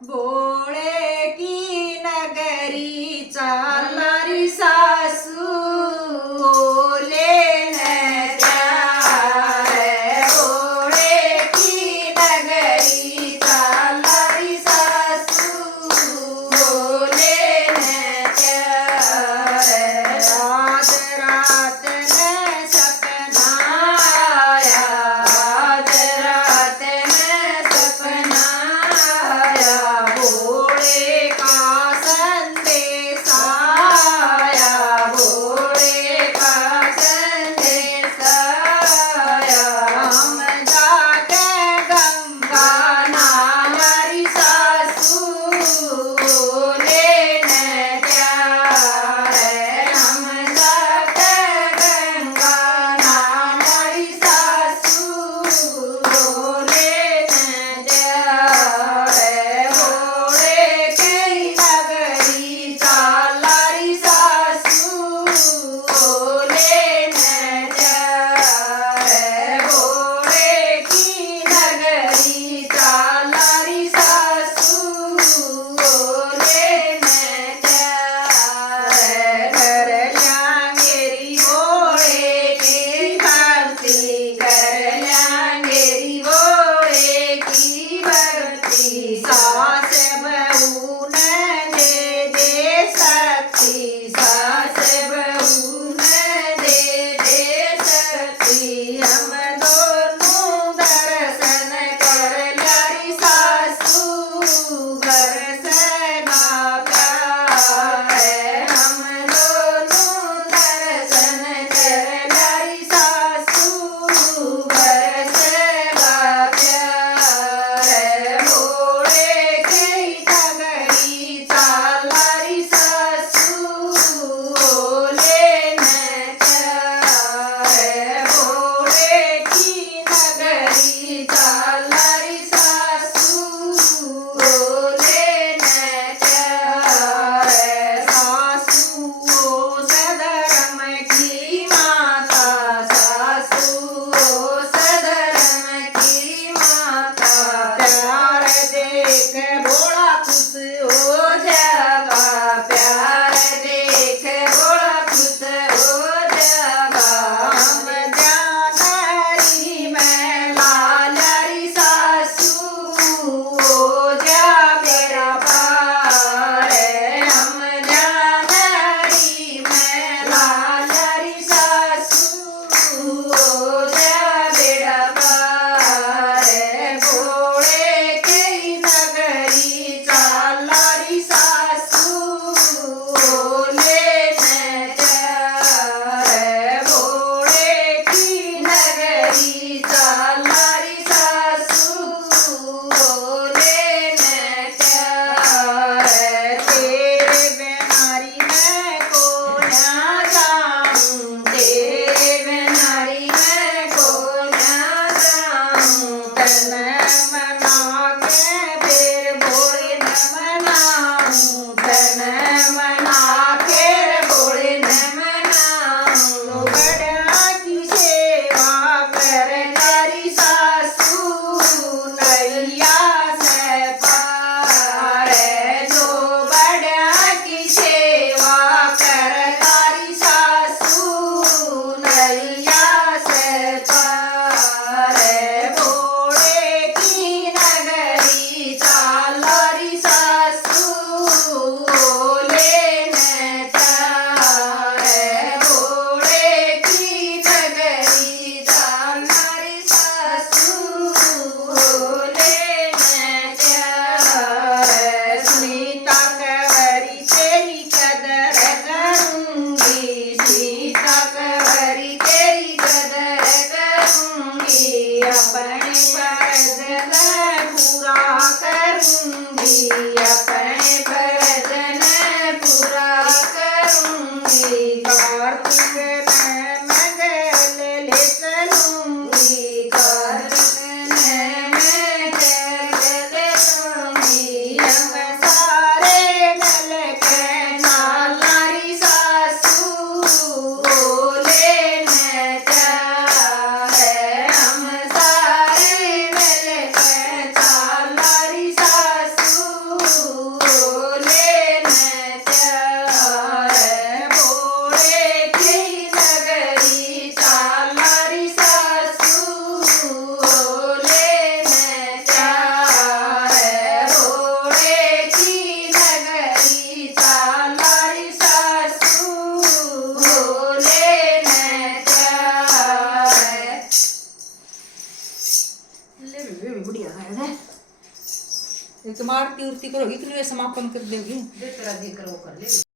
बोळे की नगरी चालणारी सासू ओले नद्या रे. बोळे की नगरी चालणारी सासू ओले नद्या रे. आज रात में सपना आया, आज रात में सपना आया, भोले का संदेश आया, भोले का संदेश आया. हम जाके गंगा नारी सासू बोले नद्या रे. हम जाके गंगा नारी सासू बोले नद्या रे. भोळे की नगरी चालणारी सासू बोले नद्या रे. भोळे की नगरी चालणारी सासू बोले नद्या रे. करल्या मेरी भोळे की भक्ती, करल्या मेरी भोळे की भक्ती. सास बहू न दे दे शक्ति, सास बहू न दे दे शक्ति. हम दोनों दर्शन करल्यारी सासू बरसना प्यार है. हम दोनों दर्शन करल्यारी सासू बरसना प्यार है. भोळे की नगरी चालणारी सासू बोले नद्या रे. भोळे की नगरी चालणारी सासू बोले नद्या रे. सासू ओ सधर्म की माता, सासू ओ सधर्म की माता. प्यार देख भोला खुश हो जाएगा, प्यार देख भोला खुश हो जाएगा. हम जानरी में लालारी सासू हो जा मेरा पार है. हम जानरी में लालारी सासू हो जा मेरा पार है. भोळे की नगरी चालणारी सासू बोले नद्या रे. भोळे की नगरी चालणारी सासू बोले नद्या रे. तेरे बिनारी मैं को ना जाऊं, तेरे बिनारी मैं को ना जाऊं. तन मना के फिर भोले न मनाऊं, तन मना फिर भोले न मनाऊं. बड़ा की सेवा करणारी सासू नैया से पार है. जो बड़ा की सेवा करणारी सासू नैया से पार है. भोळे की नगरी चालणारी सासू बोले नद्या रे. भोळे की नगरी चालणारी सासू बोले नद्या रे. सीता कंवरी तेरी कदर करूंगी, सीता कंवरी तेरी कदर करूंगी. अपने फर्ज मैं पूरा करूंगी, अपने फर्ज मैं पूरा करूंगी. कार्तिक में मैं गले ले चलूंगी, कार्तिक में मैं गले ले चलूंगी. हम सारे गल के नालारी सासू बोले नद्या रे. हम सारे मिल के चालनारी सासू एकदम आरती उरती करो, इतनी वे समापन कर देगी। जिस तरह जिक्र वो कर ले।